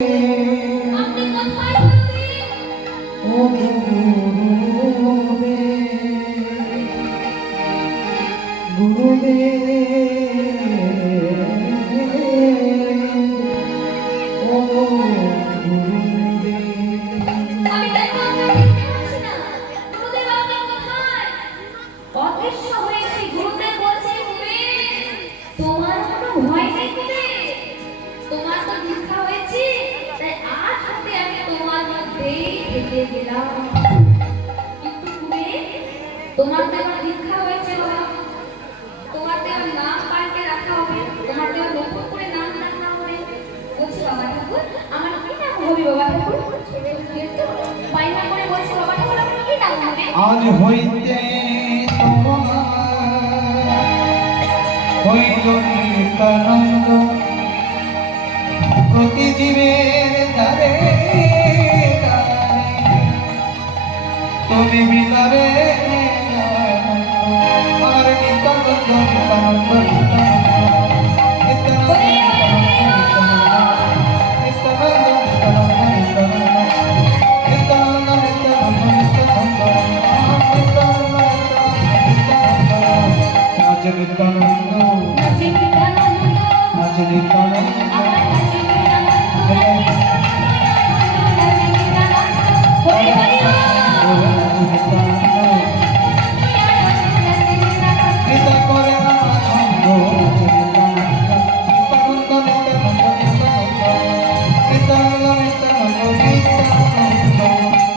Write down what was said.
আপনি কোথায় বলতেন? ও গুরুদেব, ও গুরুদেব। আমি দেখো আপনাকে দেখতে পাচ্ছি না। গুরুদেব আপনি কোথায়? অদৃশ্য হয়েছে। গুরুদেব বলছে তুমি তোমার কোনো ভয় নেই তুমি। তোমার তো দীক্ষা হয়েছে, তাই আজ হতে আমি তোমার মধ্যেই থেকে গেলাম। কিন্তু তুমি তোমার তো এবার দীক্ষা হয়েছে বাবা, তোমার তো এবার নাম পাল্টে রাখা হবে, তোমার তো নতুন করে নাম রাখা হবে। বলছি বাবা ঠাকুর আমার কি নাম হবে বাবা ঠাকুর? বায়না করে বলছি বাবা ঠাকুর আমার কি নাম হবে? আজ হইতে তোমার হইল নিত্যানন্দ, প্রতি জীবের দ্বারে দ্বারে তুমি মিলাবে আর নিত্যানন্দ নিত্যানন্দ নিত্যানন্দ